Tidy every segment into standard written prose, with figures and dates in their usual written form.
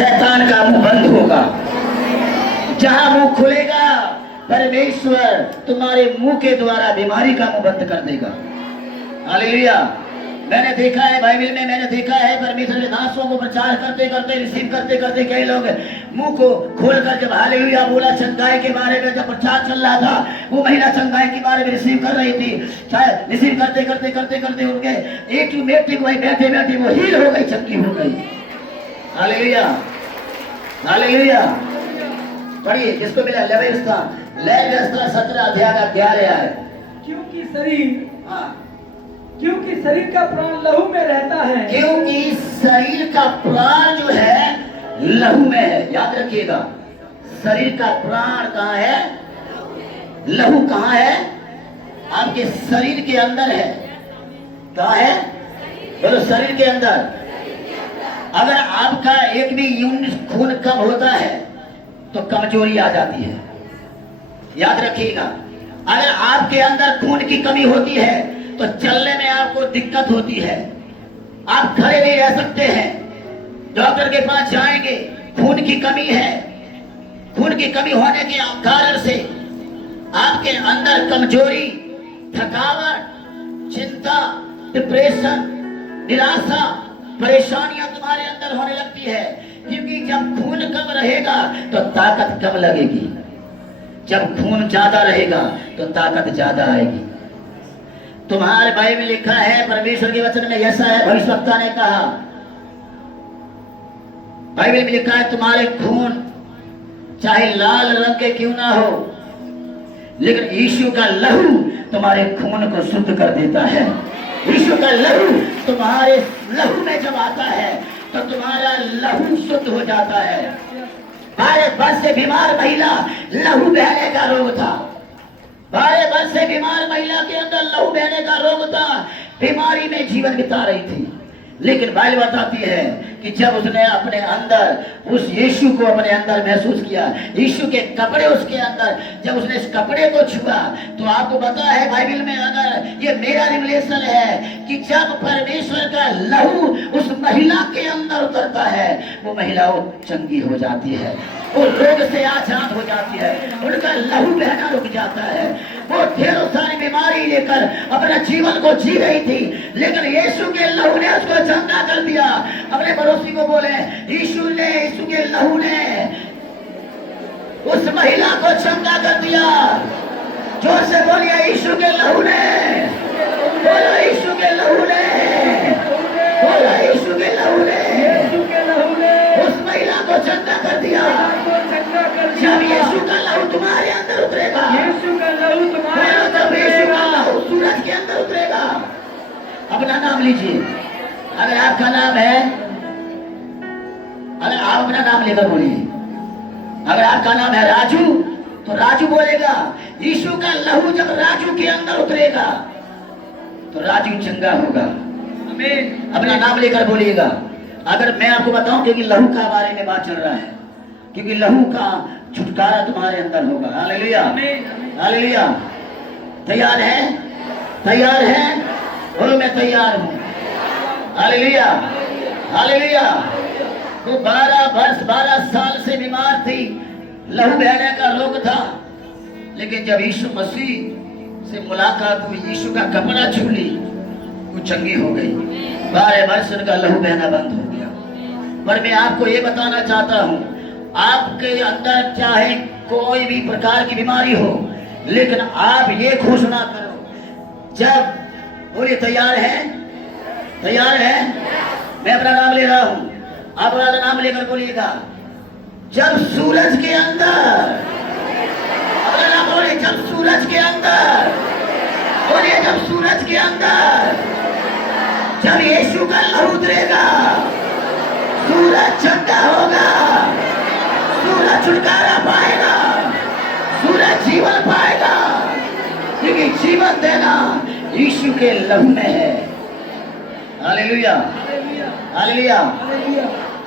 शैतान का मुंह बंद होगा। जहां मुंह खुलेगा परमेश्वर तुम्हारे मुंह के द्वारा बीमारी का मुंह बंद कर देगा। हालेलुया। मैंने देखा है बाइबल में, मैंने देखा है परमेश्वर के दासों को प्रचार करते करते, रिसीव करते करते कई लोग मुंह को खोलकर जब हालेलुया बोला, चंगाई के बारे में जब प्रचार चल रहा था, वो महिला चंगाई के बारे में रिसीव कर रही थी, शायद रिसीव करते करते करते करते उनके एक बेटी को वही बैठे बैठे वो हील हो गई, चंगी हो गई। Hallelujah hallelujah. पढ़िए जिसको मिला लेविस्ता 17 अध्याय का 11 है। क्योंकि शरीर का प्राण लहू में रहता है। क्योंकि शरीर का प्राण जो है लहू में है। याद रखिएगा, शरीर का प्राण कहाँ है? लहू कहाँ है? आपके शरीर के अंदर है। कहाँ है? बोलो, शरीर के अंदर। अगर आपका एक भी यूनिट खून कम होता है तो कमजोरी आ जाती है। याद रखिएगा, अगर आपके अंदर खून की कमी होती है तो चलने में आपको दिक्कत होती है, आप खड़े नहीं रह सकते हैं, डॉक्टर के पास जाएंगे, खून की कमी है। खून की कमी होने के कारण से आपके अंदर कमजोरी, थकावट, चिंता, डिप्रेशन, निराशा, परेशानियां तुम्हारे अंदर होने लगती है। क्योंकि जब खून कम रहेगा तो ताकत कम लगेगी, जब खून ज्यादा रहेगा तो ताकत ज्यादा आएगी। तुम्हारे बाइबल में लिखा है, परमेश्वर के वचन में ऐसा है, भविष्यवक्ता ने कहा, बाइबल में लिखा है, तुम्हारे खून चाहे लाल रंग के क्यों ना हो, लेकिन यीशु का लहू तुम्हारे खून को शुद्ध कर देता है। यीशु का लहू तुम्हारे लहू में जब आता है तो तुम्हारा लहू शुद्ध हो जाता है। 12 वर्ष से बीमार महिला, लहू बहने का रोग था। 12 वर्ष से बीमार महिला के अंदर लहू बहने का रोग था, बीमारी में जीवन बिता रही थी। लेकिन बाइबल बताती है कि जब उसने अपने अंदर उस यीशु को अपने अंदर महसूस किया, यीशु के कपड़े उसके अंदर, जब उसने इस कपड़े को छुआ, तो आपको पता है बाइबल में, अगर ये मेरा रिवलेशन है कि जब परमेश्वर का लहू उस महिला के अंदर उतरता है, वो महिला वो चंगी हो जाती है, वो रोग से आजाद हो जाती है, उनका लहू बहना रुक जाता है। वो ढेरों सारी बीमारी लेकर अपना जीवन को जी रही थी, लेकिन यीशु के लहू ने उसको चंगा कर दिया। अपने पड़ोसी को बोले, यीशु के लहू ने उस महिला को चंगा कर दिया। जोर से बोलिए, यीशु के लहू ने, बोलो यीशु के लहू ने, बोलो यीशु के लहू ने उस महिला को चंगा कर दिया। जब यीशु का लहू तुम्हारे अंदर उतरेगा, यीशु का लहू तुम्हारे जब यीशु का लहू सूरज के अंदर उतरेगा। अपना नाम लीजिए, अगर आपका नाम है, अगर आप अपना नाम लेकर बोलिए, अगर आपका नाम है राजू, तो राजू बोलेगा, यीशु का लहू जब राजू के अंदर उतरेगा तो राजू चंगा होगा। आमीन। अपना नाम लेकर बोलिएगा। अगर मैं आपको बताऊं, क्योंकि लहू का बारे में बात चल रहा है, क्योंकि लहू का छुटकारा तुम्हारे अंदर होगा। Hallelujah hallelujah. तैयार है? तैयार है? बोलो, मैं तैयार हूं। Hallelujah hallelujah. वो 12 साल से बीमार थी, लहू बहने का रोग था, लेकिन जब यीशु मसीह से मुलाकात हुई, यीशु का कपड़ा छू ली, वो चंगी हो गई। 12 वर्ष उनका लहू बहना बंद हो गया। पर मैं आपको ये बताना चाहता हूँ, आपके अंदर चाहे कोई भी प्रकार की बीमारी हो, लेकिन आप ये घोषणा करो, जब, बोलिए तैयार है? तैयार है? मैं अपना नाम ले रहा हूँ, आप अपना नाम लेकर बोलिएगा। जब सूरज के अंदर, अपना नाम बोलिए, जब सूरज के अंदर, बोलिए जब सूरज के अंदर, जब यीशु का लहू उतरेगा, सूरज चंगा होगा, सूरज छुटकारा पाएगा, सूरज जीवन पाएगा, क्योंकि जीवन देना यीशु के लहू में है। Hallelujah hallelujah.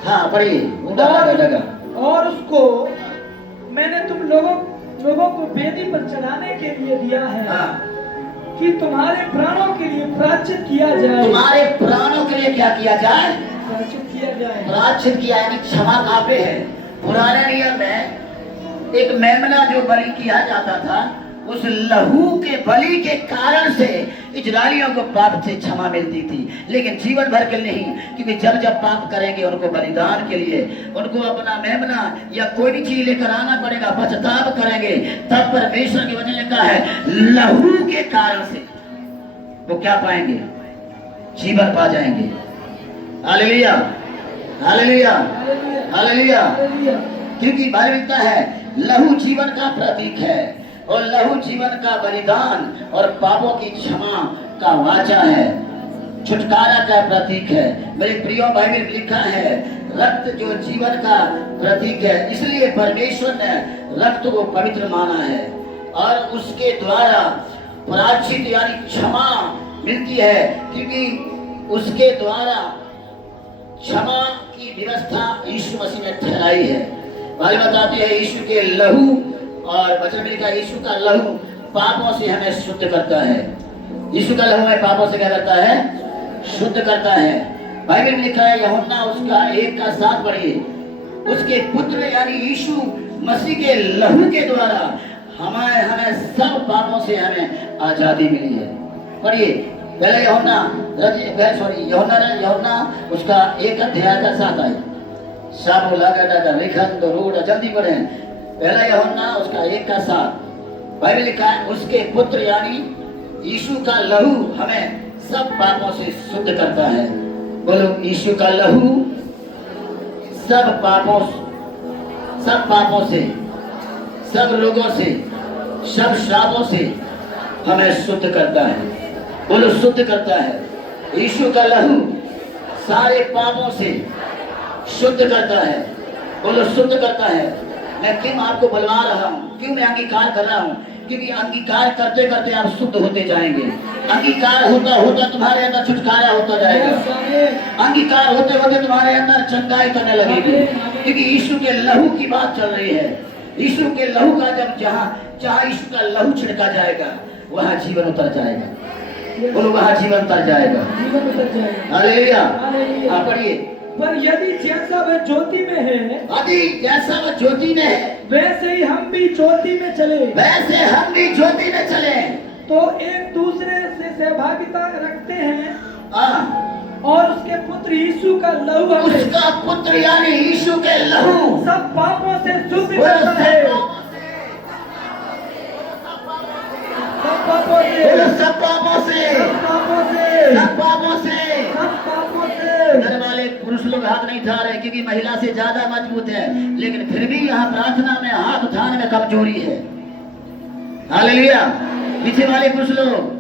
हाँ पढ़िए। और उसको मैंने तुम लोगों को वेदी पर चढ़ाने के लिए दिया है। हाँ। कि तुम्हारे प्राणों के लिए प्रायश्चित किया जाए। तुम्हारे प्राणों के लिए क्या किया जाए? प्रायश्चित किया जाए। प्रायश्चित किया यानी क्षमा काफी है। पुराने नियम में एक मेमना जो बलि किया जाता था, उस लहू के बलि के कारण से इजरायलियों को पाप से क्षमा मिलती थी, लेकिन जीवन भर के नहीं, क्योंकि जब जब पाप करेंगे उनको बलिदान के लिए उनको अपना मेमना या कोई भी चीज लेकर आना पड़ेगा, पश्चाताप करेंगे, तब परमेश्वर के वचन लिखा है लहू के कारण से वो क्या पाएंगे? जीवन पा जाएंगे। Hallelujah, hallelujah, hallelujah. क्योंकि बाइबल लिखता है लहू जीवन का प्रतीक है और लहू जीवन का बलिदान और पापों की क्षमा का वाचा है, छुटकारा का प्रतीक है। मेरे प्रियो बाइबल में लिखा है रक्त जो जीवन का प्रतीक है, इसलिए परमेश्वर ने रक्त को पवित्र माना है और उसके द्वारा प्रायश्चित यानी क्षमा मिलती है, क्योंकि उसके द्वारा क्षमा की व्यवस्था यीशु मसीह ने ठहराई है। बाइबल बताती है यीशु के लहू और वचन में लिखा है यीशु का लहू पापों से हमें शुद्ध करता है। यीशु का लहू हमें पापों से क्या करता है? शुद्ध करता है। बाइबल में लिखा है यूहन्ना उसका 1:7 पढ़िए, उसके पुत्र यानी यीशु मसीह के लहू के द्वारा हमें सब पापों से हमें आजादी मिली है। पढ़िए पहले यूहन्ना उसका 1:7 आए। साबु लगा लिखन तो रूढ़ जल्दी पढ़े। पहला यूहन्ना उसका 1:7 बाइबल लिखा है उसके पुत्र यानी यीशु का लहू हमें सब पापों से शुद्ध करता है। बोलो यीशु का लहू सब पापों से, सब रोगों से, सब श्रापों से हमें शुद्ध करता है। बोलो शुद्ध करता है। यीशु का लहू सारे पापों से शुद्ध करता है। बोलो शुद्ध करता है। मैं क्यों आपको बुलवा रहा हूँ, क्यों मैं अंगीकार कर रहा हूँ? क्योंकि अंगीकार करते करते आप शुद्ध होते जाएंगे। अंगीकार होता होता तुम्हारे अंदर छुटकारा होता जाएगा। अंगीकार होते होते तुम्हारे अंदर चंगाई करने लगेगी, क्योंकि यीशु के लहू की बात चल रही है। यीशु के लहू का जब जहाँ यीशु का लहू छिड़का जाएगा वहाँ जीवन उतर जाएगा। बोलो वहाँ जीवन उतर जाएगा। हालेलुया। पढ़िए पर यदि जैसा वह ज्योति में है, यदि जैसा वह ज्योति में है, वैसे ही हम भी ज्योति में चले, वैसे हम भी ज्योति में चले, तो एक दूसरे से सहभागिता रखते हैं। हाँ। और उसके पुत्र यीशु का लहू हमें उसका पुत्र यानी यीशु के लहू सब पापों से शुद्ध करता है। सब पापों से, सब पापों से, सब पापों से, सब पापों से, सब पापों से। घर वाले पुरुष लोग हाथ नहीं उठा रहे क्योंकि महिला से ज्यादा मजबूत है, लेकिन फिर भी यहाँ प्रार्थना में हाथ उठाने में कमजोरी है। हालेलुया। पीछे वाले पुरुष लोग,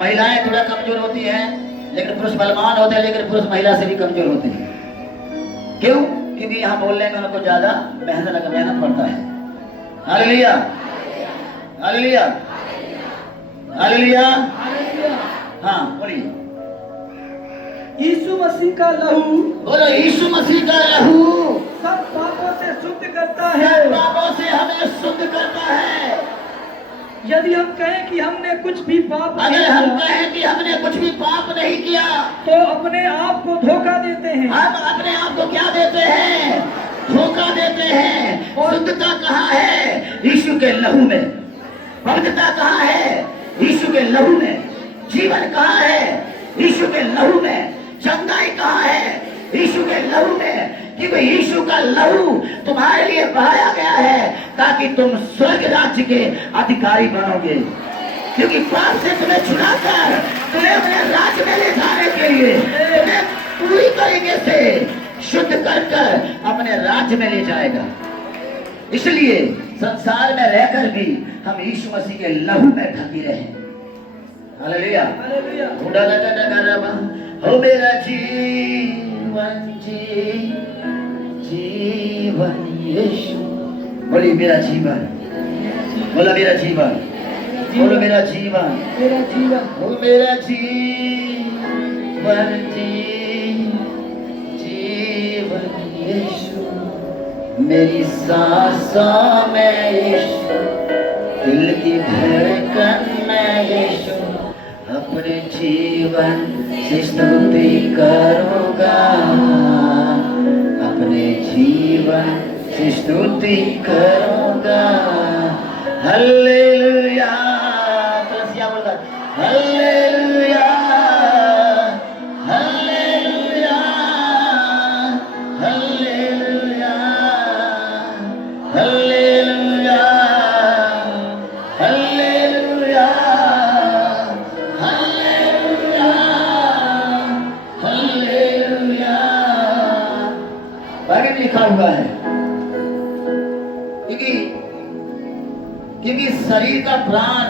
महिलाएं थोड़ा कमजोर होती हैं, लेकिन पुरुष बलवान होते हैं, लेकिन पुरुष महिला से भी कमजोर होते हैं। क्यों? क्योंकि यहाँ बोलने में उनको ज्यादा मेहनत पड़ता है। Hallelujah, hallelujah, hallelujah. हाँ बोलिए। यीशु मसीह का लहू, बोलो यीशु मसीह का लहू सब पापों से शुद्ध करता है। सब पापों से हमें शुद्ध करता है। यदि हम कहें कि हमने कुछ भी पाप नहीं अगर हम किया, कहें कि हमने कुछ भी पाप नहीं किया, तो अपने आप को धोखा देते हैं। हम अपने आप को क्या देते हैं? धोखा देते हैं। शुद्धता कहाँ है? यीशु के लहू में। पवित्रता कहाँ है? यीशु के लहू में। जीवन कहाँ है? यीशु के लहू में। चंगाई कहाँ है? यीशु के लहू में। क्योंकि यीशु का लहू तुम्हारे लिए बहाया गया है ताकि तुम स्वर्ग राज्य के अधिकारी बनोगे। क्योंकि पाप से तुम्हें छुड़ाकर तुम्हें अपने राज्य में ले जाने के लिए तुम्हें पूरी तरीके से शुद्ध कर अपने राज्य में ले जाएगा। इसलिए संसार में रहकर भी हम यीशु मसीह के लहू में ढकी रहे। हालेलुया। हो मेरा जीवन जीवन यीशु। बोलिए मेरा जीवन, बोलो मेरा जीवन, बोलो मेरा जीवन, मेरा जीवन, हो मेरा जीवन जीवन यीशु। मेरी सांसों में यीशु, दिल की धड़कन में यीशु, अपने जीवन से स्तुति करूँगा, अपने जीवन से स्तुति करूँगा। हालेलुया, तुलसिया बोल कर hallelujah, hallelujah, hallelujah, hallelujah, hallelujah, hallelujah, hallelujah. आगे लिखा हुआ है क्योंकि शरीर का प्राण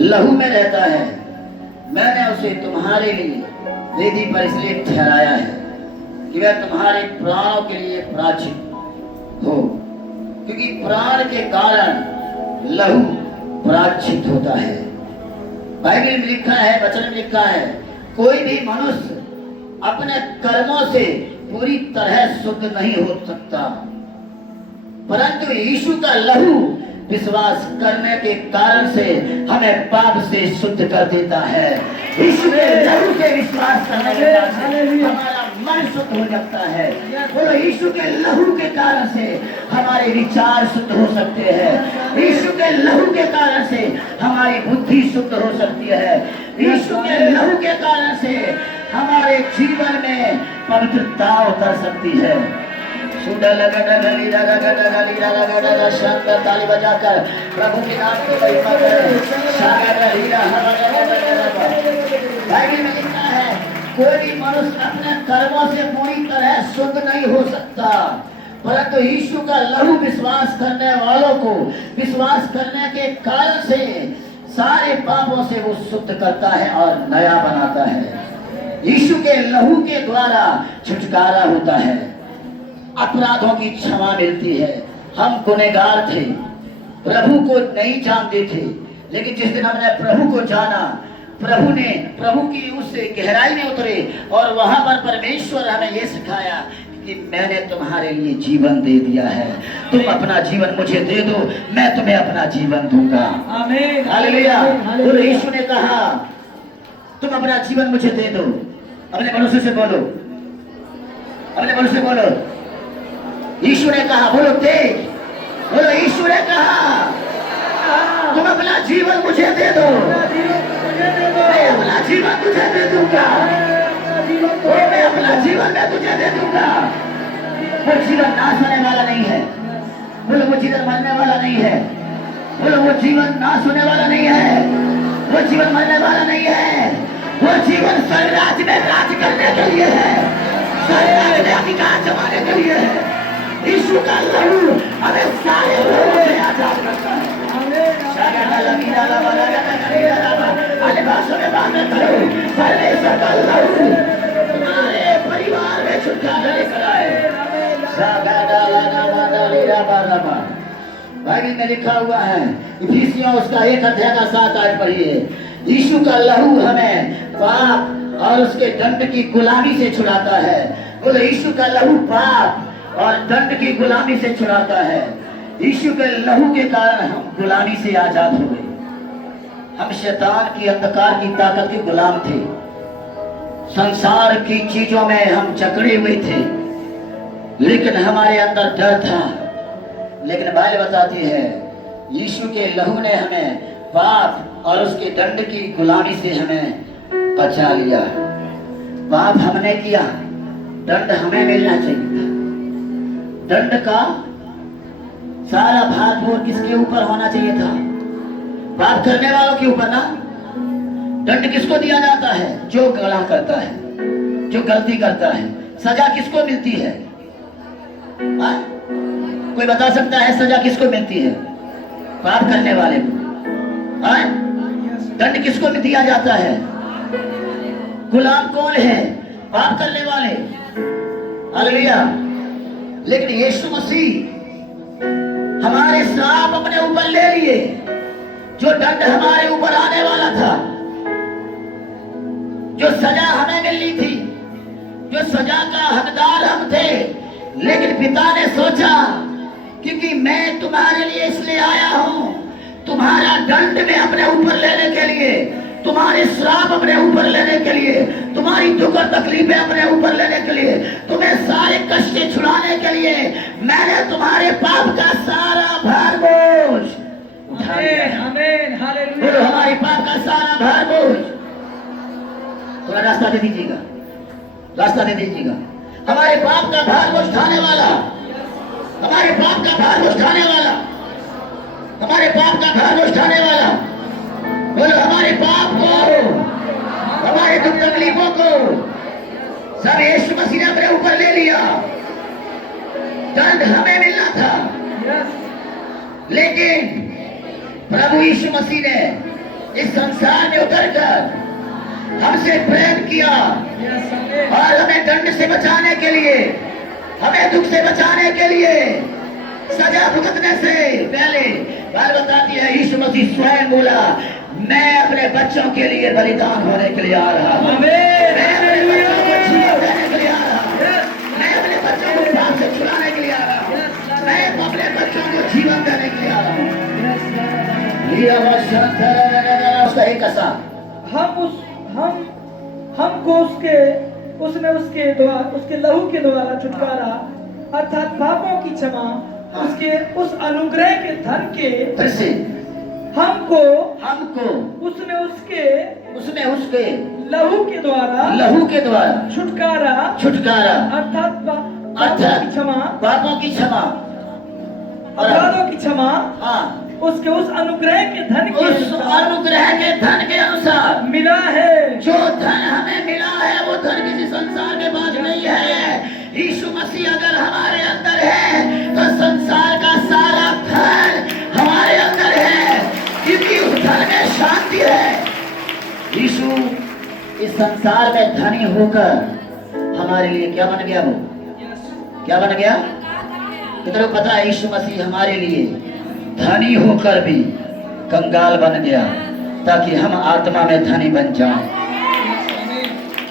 लहू में रहता है, मैंने उसे तुम्हारे लिए वेदी पर इसलिए ठहराया है कि वह तुम्हारे प्राणों के लिए प्राचित हो, क्योंकि प्राण के कारण लहू प्राचित होता है। बाइबल में लिखा है, वचन में लिखा है, कोई भी मनुष्य अपने कर्मों से पूरी तरह शुद्ध नहीं हो सकता, परंतु यीशु का लहू विश्वास करने के कारण से हमें पाप से शुद्ध कर देता है। यीशु के लहू से विश्वास करने के कारण से हमारा मन शुद्ध हो जाता है। बोलो, यीशु के लहू के कारण से हमारे विचार शुद्ध हो सकते हैं, यीशु के लहू के कारण से हमारी बुद्धि शुद्ध हो सकती है, यीशु के लहू के कारण से हमारे जीवन में पवित्रता उतर सकती है। शांत ताली बजाकर प्रभु के नाम की महिमा करें। बाइबल में लिखा है, कोई भी मनुष्य अपने कर्मों से पूरी तरह शुद्ध नहीं हो सकता, परंतु यीशु का लहू विश्वास करने वालों को विश्वास करने के कारण से सारे पापों से वो शुद्ध करता है और नया बनाता है। यीशु के लहू के द्वारा छुटकारा होता है, अपराधों की क्षमा मिलती है। हम गुनहगार थे, प्रभु को नहीं जानते थे, लेकिन जिस दिन हमने प्रभु को जाना, प्रभु की उस गहराई में उतरे और वहां पर परमेश्वर हमें ये सिखाया कि मैंने तुम्हारे लिए जीवन दे दिया है, तुम अपना जीवन मुझे दे दो, मैं तुम्हें अपना जीवन दूंगा। आमीन, हालेलुया। तो यीशु ने कहा, तुम अपना जीवन मुझे दे दो। अपने मनुष्य से बोलो, अपने मनुष्य से बोलो, यीशु ने कहा, बोलो तेज, बोलो, यीशु ने कहा, तुम अपना जीवन मुझे दे दो, मैं अपना जीवन तुझे दे दूंगा, मैं अपना जीवन मैं तुझे दे दूंगा। वो जीवन नाश होने वाला नहीं है, बोलो, वो जीवन मरने वाला नहीं है, बोलो, वो जीवन नाश होने वाला नहीं है, वो जीवन मरने वाला नहीं है, वो जीवन स्वर्गराज में राज करने के लिए है, स्वर्गराज में अधिकार जमाने के लिए है। यीशु का लहू हमें सारे रोगों से आजाद करता है। परमेश्वर का लहू तुम्हारे परिवार में छुटकारा लेकर आए। बाइबल में लिखा हुआ है, इफिसियों उसका 1 अध्याय का 7 आयत पढ़िए। यीशु का लहू हमें पाप और उसके दंड की गुलामी से छुड़ाता है। बोलो, यीशु का लहू पाप और दंड की गुलामी से छुड़ाता है। यीशु के लहू के कारण हम गुलामी से आजाद हो गए। हम शैतान की अंधकार की ताकत के गुलाम थे, संसार की चीजों में हम जकड़े हुए थे, लेकिन हमारे अंदर डर था। लेकिन बाइबल बताती है, यीशु के लहू ने हमें पाप और उसके दंड की गुलामी से हमें बचा लिया। पाप हमने किया, दंड हमें मिलना चाहिए था। दंड का सारा भार किसके ऊपर होना चाहिए था? पाप करने वालों के ऊपर ना। दंड किसको दिया जाता है? जो गलती करता है, जो गलती करता है। सजा किसको मिलती है? कोई बता सकता है सजा किसको मिलती है? पाप करने वाले को। दंड किसको दिया जाता है? गुलाम कौन है? पाप करने वाले। हालेलुया। लेकिन यीशु मसीह हमारे श्राप अपने ऊपर ले लिए। जो दंड हमारे ऊपर आने वाला था, जो सजा हमें मिलनी थी, जो सजा का हकदार हम थे, लेकिन पिता ने सोचा क्योंकि मैं तुम्हारे लिए इसलिए आया हूं, तुम्हारा दंड में अपने ऊपर लेने के लिए, तुम्हारे श्राप अपने ऊपर लेने के लिए, तुम्हारी दुख और तकलीफें अपने ऊपर लेने के लिए, तुम्हें सारे कष्ट छुड़ाने के लिए मैंने तुम्हारे पाप का सारा भार बोझ उठा लिया है। आमीन, बोलो, हालेलुया। हमारे पाप का सारा भार बोझ। थोड़ा रास्ता दे दीजिएगा, रास्ता दे दीजिएगा। हमारे पाप का भार बोझ उठाने वाला, हमारे पाप का भार बोझ उठाने वाला, हमारे पाप का भार बोझ उठाने वाला। बोलो, हमारे पाप को, हमारे दुख तकलीफों को सब यीशु मसीह ने अपने ऊपर ले लिया। दंड हमें मिलना था, लेकिन प्रभु यीशु मसीह ने इस संसार में उतरकर हमसे प्रेम किया और हमें दंड से बचाने के लिए, हमें दुख से बचाने के लिए, सजा भुगतने से पहले बात बताती है, यीशु मसीह स्वयं बोला, मैं अपने बच्चों के लिए बलिदान होने के लिए आ रहा हूं। मैं अपने बच्चों को जीवन देने के लिए आ रहा हूं। मैं अपने बच्चों को पाप से छुड़ाने के लिए आ रहा हूं। मैं अपने बच्चों को जीवन देने के लिए आ रहा हूं। ये उसका एक ऐसा हमको उसके द्वारा, उसके लहू के द्वारा छुटकारा अर्थात पापों की क्षमा, उसके उस अनुग्रह के धन के हमको उसमें उसके लहू के द्वारा छुटकारा अर्थात पापों की क्षमा, अपराधों की क्षमा, उसके उस अनुग्रह के धन के अनुसार मिला है। जो धन हमें मिला है वो धन किसी संसार के पास नहीं है। यीशु मसीह अगर हमारे अंदर है तो संसार का सारा धन हमारे अंदर है, क्योंकि उस धन में शांति है। यीशु इस संसार में धनी होकर हमारे लिए क्या बन गया? वो क्या बन गया? कितने को पता है? यीशु मसीह हमारे लिए धनी होकर भी कंगाल बन गया, ताकि हम आत्मा में धनी बन जाएं।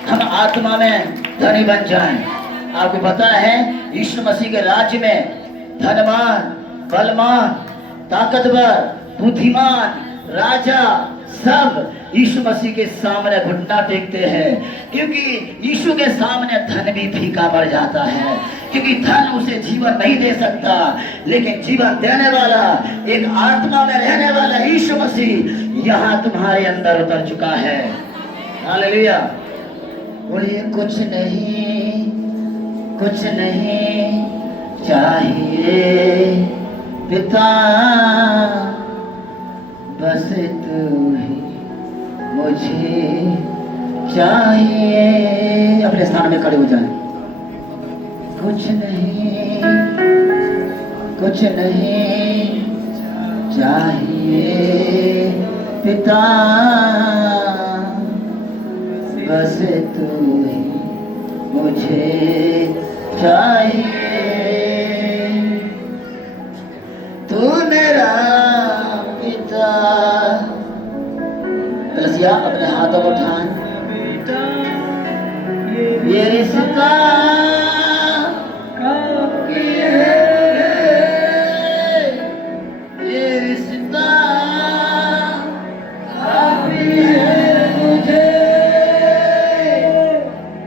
हम आत्मा में धनी बन जाएं। आपको पता है यीशु मसीह के राज्य में धनवान, बलवान, ताकतवर, बुद्धिमान, राजा सब यीशु मसीह के सामने घुटना टेकते हैं, क्योंकि यीशु के सामने धन भी फीका पड़ जाता है, क्योंकि धन उसे जीवन नहीं दे सकता, लेकिन जीवन देने वाला, एक आत्मा में रहने वाला यीशु मसीह यहाँ तुम्हारे अंदर उतर चुका है। हालेलुया। बोलिए, कुछ नहीं चाहिए पिता, बस तू ही मुझे चाहिए। अपने स्थान में खड़े हो जाएं। कुछ नहीं चाहिए पिता, बस तू ही मुझे चाहिए। तू मेरा पिता। कलसिया अपने हाथों को उठाएं। ये रिश्ता काफी है, ये रिश्ता काफी है मुझे।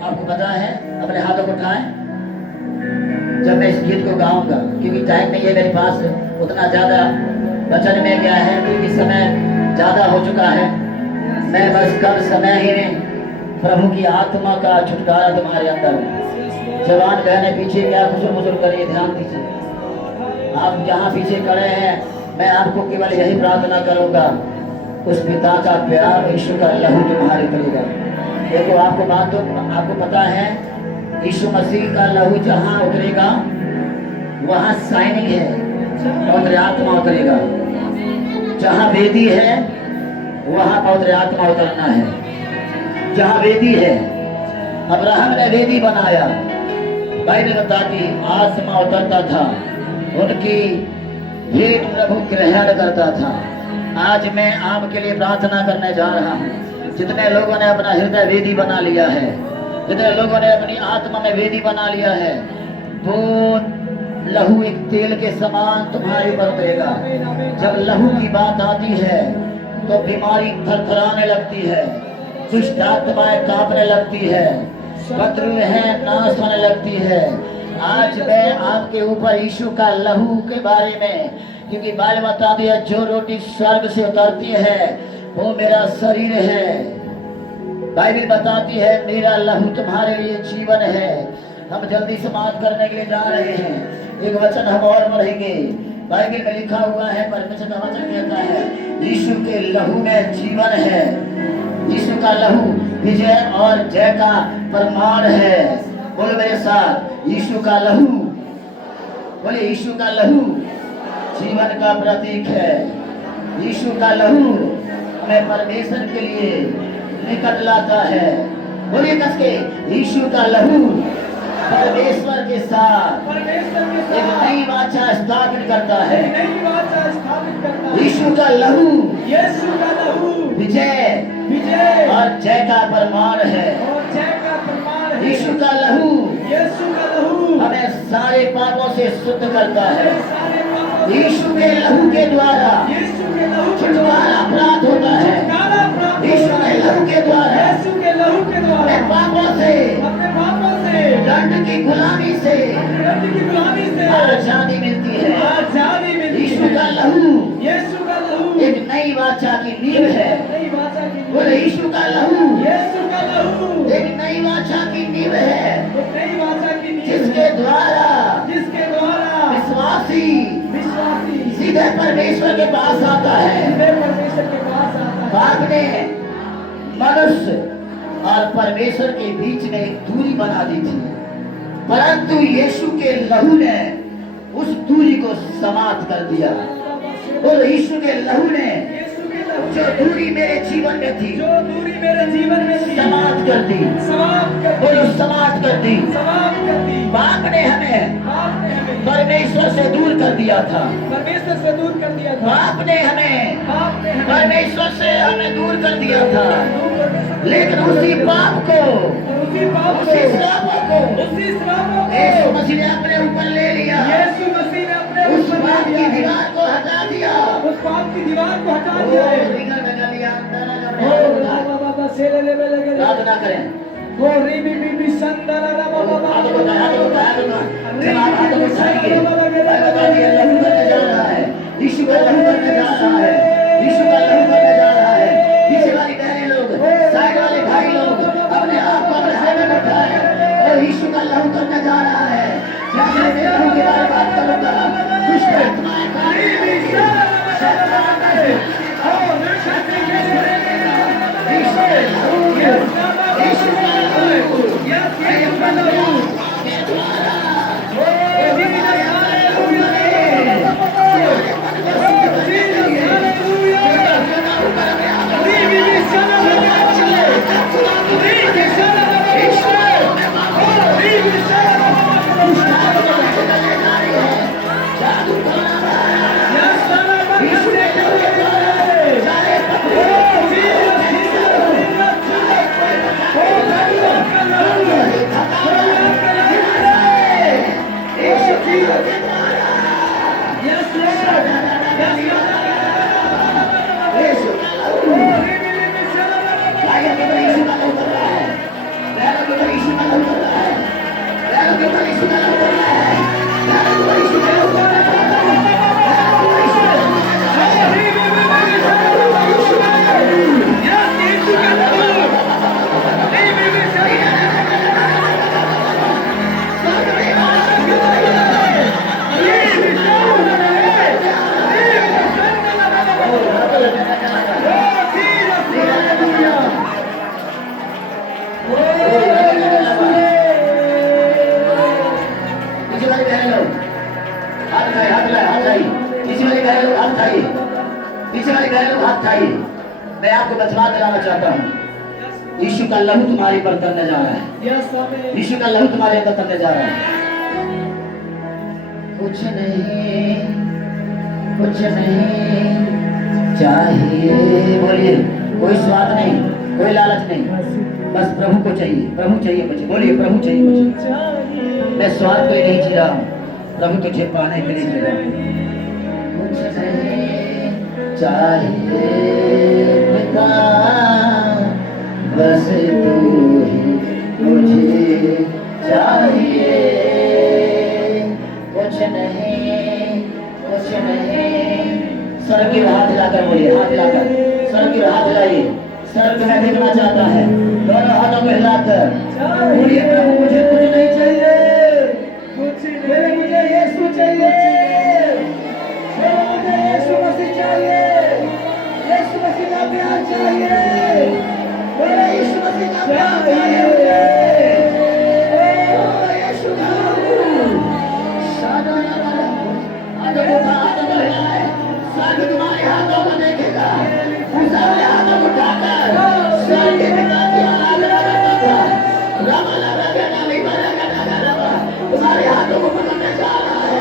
आपको पता है? अपने हाथों को उठाएं। जब मैं इस गीत को गाऊंगा, क्योंकि टाइम नहीं है मेरे पास उतना ज्यादा वचन में क्या है, क्योंकि समय ज्यादा हो चुका है। मैं बस कम समय ही में प्रभु की आत्मा का छुटकारा तुम्हारे अंदर। जवान बहने पीछे क्या खुशुर करिए, ध्यान दीजिए। आप जहाँ पीछे खड़े हैं, मैं आपको केवल यही प्रार्थना करूंगा, उस पिता का प्यार, यीशु का लहू तुम्हारे करेगा। देखो, आपको पता है, यीशु मसीह का लहू जहाँ उतरेगा वहाँ शाइनिंग है, पवित्र आत्मा उतरेगा। जहाँ वेदी है वहाँ पवित्र आत्मा उतरना है। जहाँ वेदी है, अब्राहम ने वेदी बनाया, बाइबल बताती आत्मा उतरता था, उनकी भेंट प्रभु ग्रहण करता था। आज मैं आपके लिए प्रार्थना करने जा रहा हूँ। जितने लोगों ने अपना हृदय वेदी बना लिया है, जितने लोगों ने अपनी आत्मा में वेदी बना लिया है, वो लहू एक तेल के समान तुम्हारे ऊपर उतरेगा। जब लहू की बात आती है तो बीमारी थरथराने लगती है, दुष्ट आत्माएं कांपने लगती है, शत्रुएं नाश होने लगती है। आज मैं आपके ऊपर यीशु का लहू के बारे में, क्योंकि बाइबल बता दिया जो रोटी स्वर्ग से उतरती है वो मेरा शरीर है। बाइबल बताती है मेरा लहू तुम्हारे लिए जीवन है। हम जल्दी समाप्त करने के लिए जा रहे हैं। एक वचन हम और पढ़ेंगे। बाइबल में लिखा हुआ है, परमेश्वर का वचन कहता है यीशु के लहू में जीवन है। यीशु का लहू विजय और जय का प्रमाण है। बोलो मेरे साथ, यीशु का लहू। बोले यीशु का लहू जीवन का प्रतीक है। यीशु का लहू हमें परमेश्वर के लिए निकट लाता है। बोलिए कस के, यीशु का लहू परमेश्वर के साथ एक नई वाचा स्थापित करता है। यीशु का लहू विजय और जय का प्रमाण है। यीशु का लहू हमें सारे पापों से शुद्ध करता है। यीशु के लहू के द्वारा छुटकारा प्राप्त होता है। यीशु के लहू के द्वारा अपने पापों से, दंड की गुलामी से आजादी मिलती है। यीशु का लहू एक नई वाचा की नींव है। बोले यीशु का लहू एक नई वाचा की नींव है, जिसके द्वारा विश्वासी सीधे परमेश्वर के पास आता है। बाप ने मनुष्य और परमेश्वर के बीच में एक दूरी बना दी थी, परंतु यीशु के लहू ने उस दूरी को समाप्त कर दिया। और यीशु के लहू ने जो दूरी मेरे जीवन में थी समाप्त कर दी। बोलो समाप्त कर दी। बाप ने हमें परमेश्वर से दूर कर दिया था। बाप ने हमें परमेश्वर से हमें दूर कर दिया था, लेकिन उसी पाप को, उसी श्रापों को यीशु मसीह ने अपने ऊपर ले लिया। उस पाप की दीवार को हटा दिया। प्रार्थना करें। यीशु का लहू करने जा रहा है। यीशु का लहू करने जा रहा है। पीछे वाली बहनें लोग, साइड वाले भाई लोग अपने आप को अपने हाथ में उठाएं और यीशु का लहू करने जा रहा है। जैसे मैं लहू के बारे में बात करूंगा, दुष्ट आत्माएं मैं आपको बचवा दिलाना चाहता हूँ। यीशु का लहू तुम्हारे पर करने जा रहा है। यीशु का लहू तुम्हारे पर करने जा रहा है। कुछ नहीं चाहिए। बोलिए, कोई स्वाद नहीं, कोई लालच नहीं, बस प्रभु को चाहिए। प्रभु चाहिए मुझे। बोलिए, प्रभु चाहिए मुझे। मैं स्वाद कोई नहीं जी रहा हूँ, प्रभु तुझे पाने के लिए जी रहा हूँ। कुछ नहीं चाहिए पिता, बस तू ही मुझे चाहिए। कुछ नहीं, कुछ नहीं। सर की हाथ हिलाकर बोलिए, हाथ हिलाकर, सर की हाथ हिलाइए। सर तुम्हें देखना चाहता है, दोनों हाथों को हिलाकर बोलिए, प्रभु मुझे कुछ नहीं चाहिए, मुझे यीशु चाहिए, मुझे यीशु मसीह चाहिए, यीशु मसीह का प्यार चाहिए, मेरे यीशु मसीह का प्यार चाहिए मुझे। ओ यीशु का शादा लगा, हाथों को हिलाए, स्वर्ग तुम्हारे हाथों को देखेगा। सारे हाथों को उठाकर स्वर्ग के पिता की आराधना करता था। तुम्हारे हाथों को पकड़ने जा रहा है,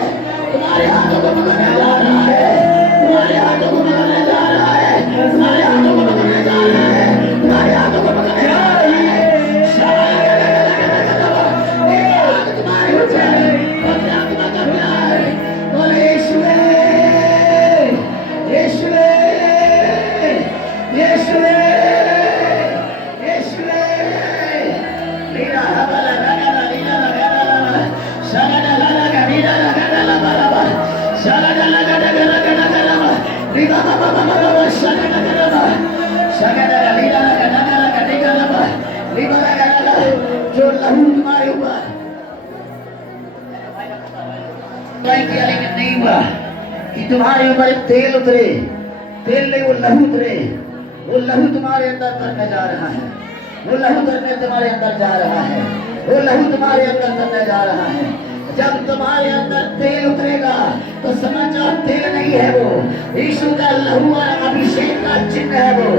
तुम्हारे हाथों को पकड़ने जा रहा है, तुम्हारे हाथों को पकड़ने जा रहा है, तुम्हारे हाथों को पकड़ने जा रहा है, तुम्हारे हाथों को पकड़ने जा रहा है। तुम्हारे आत्मा का प्यार बोले यीशुए, यीशुए, यीशुए, यीशुए। लीला हबला रगला लीला रगला शगला लगा लीला रगला बराबा शगला लगा रगला लीला बाबा शगला रगला शगला लीला रगला लीला रगला जो लहू तुम्हारे ऊपर किया लेकिन नहीं हुआ कि तुम्हारे ऊपर तेल उतरे, तेल नहीं वो लहू उतरे। वो लहू तुम्हारे अंदर करने जा रहा है, वो लहू करने तुम्हारे अंदर जा रहा है, वो लहू तुम्हारे अंदर करने जा रहा है। जब तुम्हारे अंदर तेल उतरेगा तो समझो तेल नहीं है, वो यीशु का लहू वाला अभिषेक का चिन्ह है, वो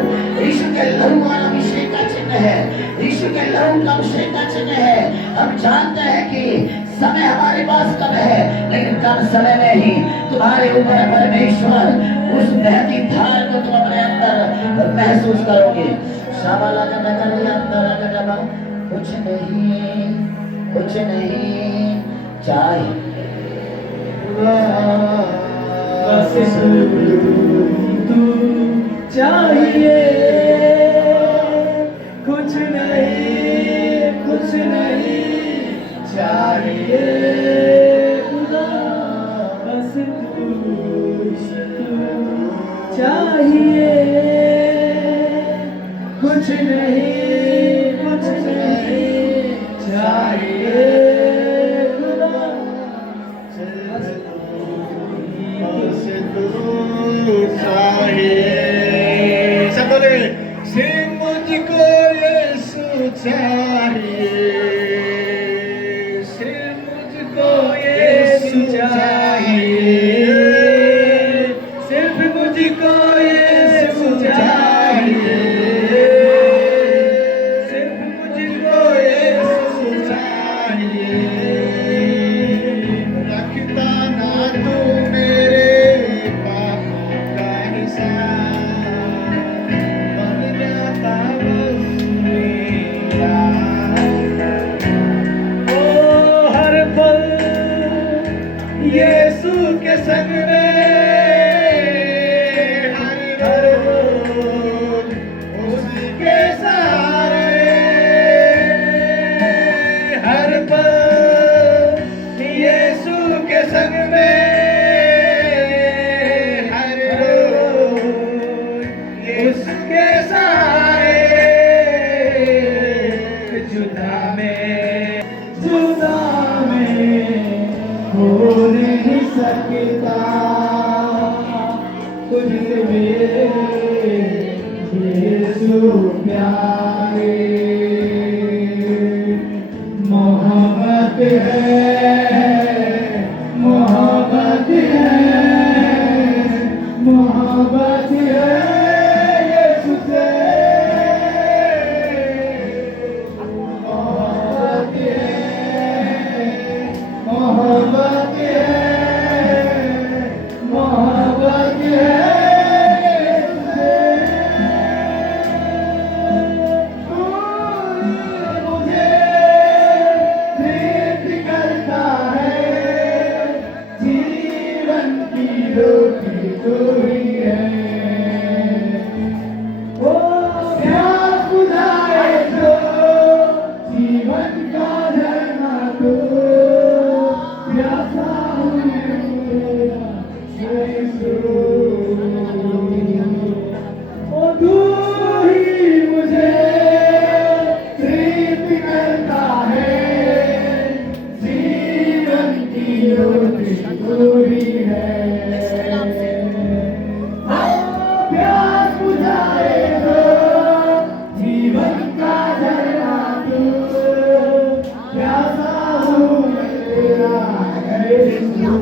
यीशु के लहू वाला अभिषेक का चिन्ह है, यीशु के लहू का अभिषेक का चिन्ह है। हम जानते हैं कि समय हमारे पास कम है, लेकिन कम समय में ही तुम्हारे ऊपर परमेश्वर उस बहती धार को तुम अपने अंदर महसूस करोगे। कुछ नहीं, कुछ नहीं चाहिए, बस तू चाहिए। कुछ नहीं, कुछ नहीं चाहिए खुदा, बस तू चाहिए। कुछ नहीं, कुछ नहीं चाहिए खुदा, बस तू चाहिए। सब बोले, सिर्फ मुझको यीशु चाहिए, सिर्फ मुझको यीशु चाहिए, सिर्फ मुझको यीशु चाहिए, सिर्फ मुझको यीशु चाहिए। रखता ना तू मेरे पापों का हिसाब, बन जाता बस मेरा। ओ हर पल यीशु के संग में, हर रोज उसके सहारे, हर पल यीशु के संग में, हर रोज उसके सहारे। जुदा में हो नहीं सकता। ओ तू ही मुझे प्रीत करता है, जीवन की ज्योति तू ही है। प्यास बुझाए तो जीवन का झरना तू, प्यासा हूँ मैं तेरा है यीशु।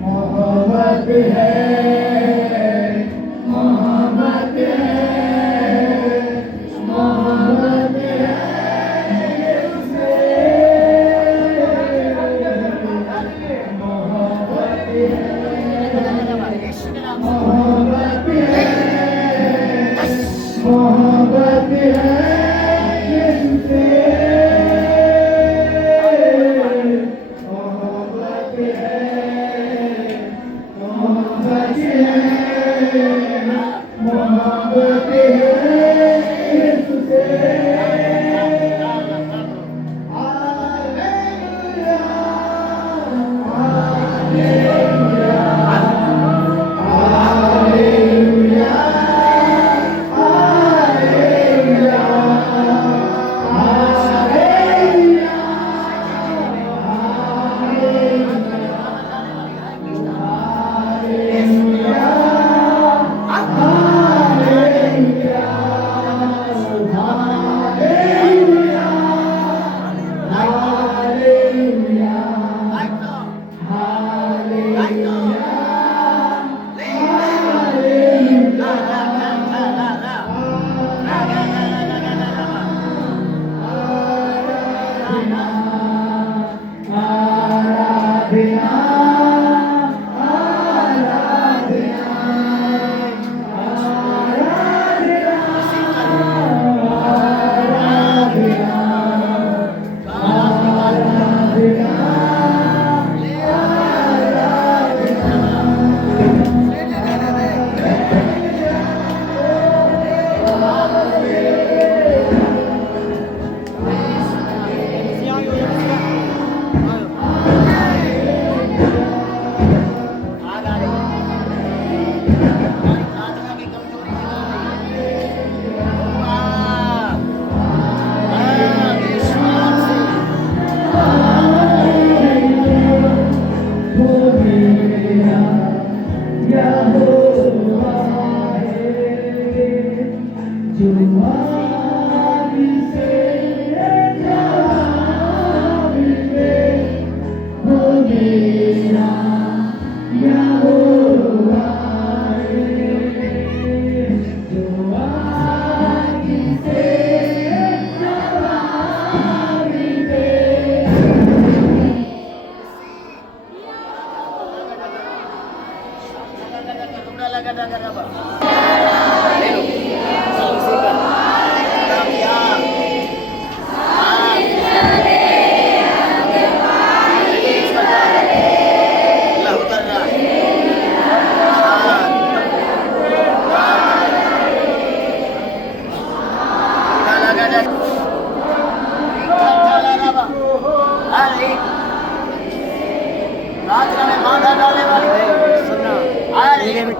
मोहब्बत है, मोहब्बत है, मोहब्बत है यीशु से। मोहब्बत है, मोहब्बत है, मोहब्बत है यीशु से। मोहब्बत है, मोहब्बत है, मोहब्बत है यीशु से। Hallelujah, hallelujah, hallelujah, hallelujah, hallelujah,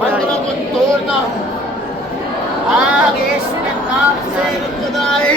बंधनों को तोड़ता हूँ आग यीशु के नाम से खुदाई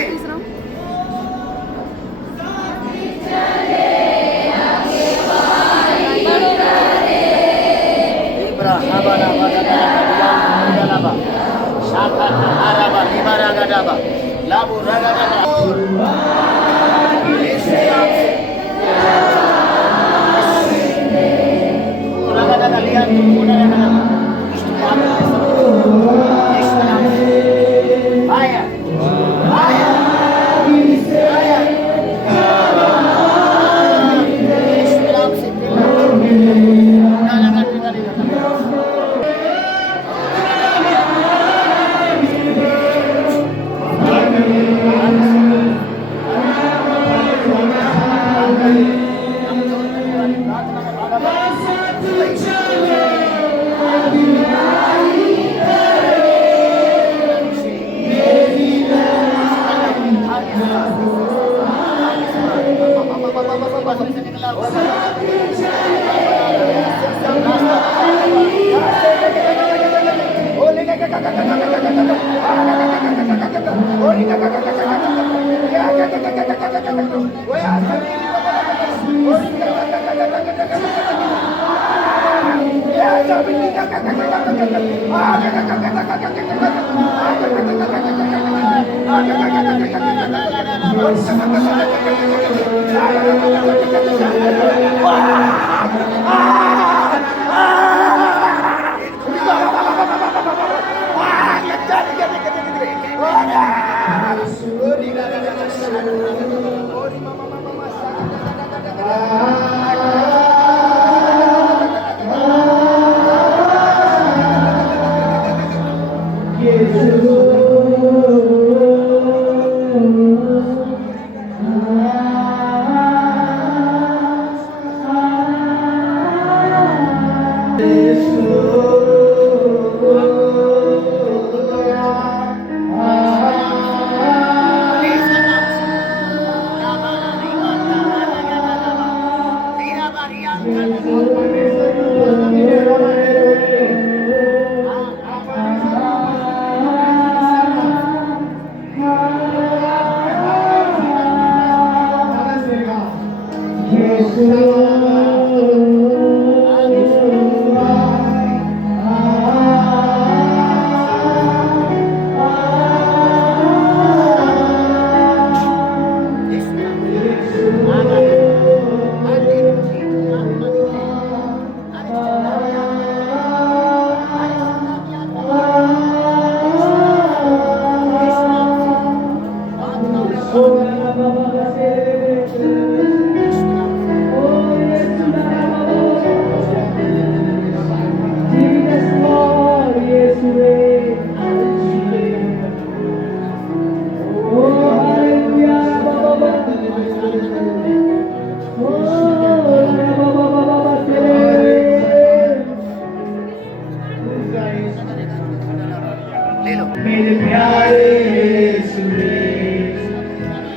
मेरे प्यारे यीशुए,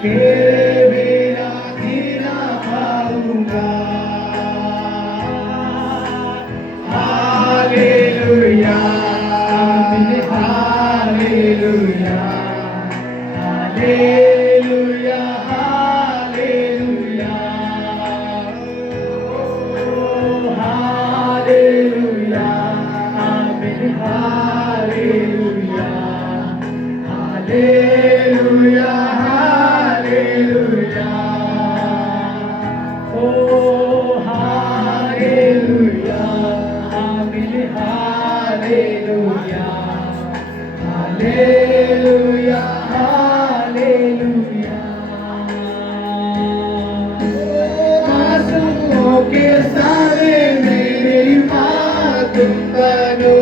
तेरे बिना जीना पाऊंगा। Hallelujah, hallelujah, hallelujah, hallelujah, hallelujah, आमीन, हालेलुया, हालेलुया, हालेलुया, ओ हालेलुया, आमीन, हालेलुया, हालेलुया, हालेलुया। आंसुओं के सारे मेरी माँ तुम बनो,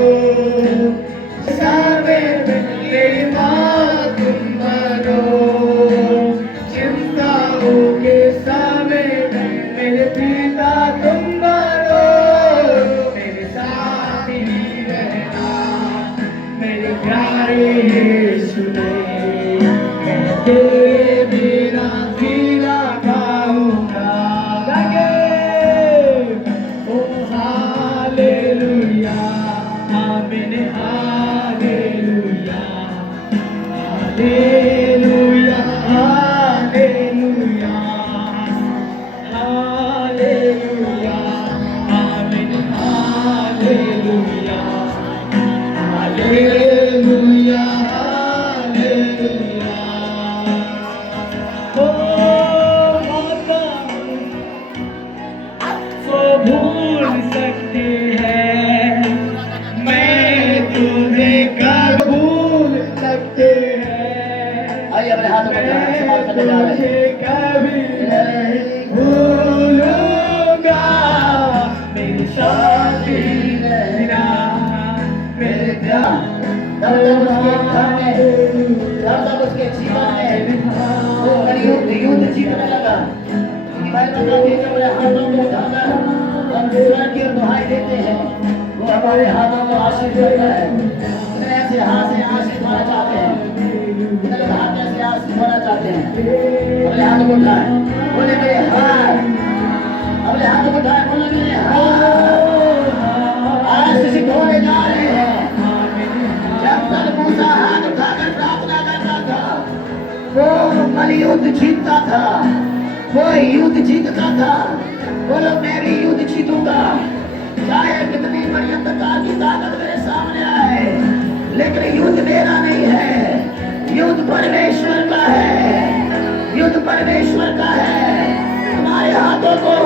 सारे मेरी माँ तुम बनो, चिंताओं के सामने मेरे पिता तुम बनो, मेरे साथ ही रहना, मेरे प्यारे यीशु मैं तेरे बिना जीना पाऊंगा। ओ हालेलुया, आमीन, हालेलुया, हालेलुया, हालेलुया, हालेलुया, आमीन, हालेलुया, हालेलुया, हालेलुया। ओ माता को भूल सकती है, मैं तुम्हें कब भूल सकते हैं। आइए अपने हाथों को उठाएं, समाप्त करने जा रहे हैं। मैं कभी नहीं भूलूंगा, मेरे साथी रहना, मेरे प्यार। जब तक उसके घर में, जब तक उसके जीवन में वो युद्ध जीतने लगा, भाई बताते हैं, अपने हाथों को उठाकर हम ईश्वर की दुहाई देते हैं, वो हमारे हाथों को आशीष देता है। कितने ऐसे हाथ से आशीष होना चाहते हैं, कितने लोग हाथ से आशीष होना चाहते हैं। अपने हाथों को उठाएं, बोले मेरे हाथ, अपने हाथों को उठाएं, बोले मेरे हाथ। युद्ध जीतता था, कोई युद्ध जीतता था। बोलो मैं भी युद्ध जीतूंगा, चाहे कितनी बड़ी अंधकार की ताकत मेरे सामने आए, लेकिन युद्ध मेरा नहीं है, युद्ध परमेश्वर का है, युद्ध परमेश्वर का है। हमारे हाथों को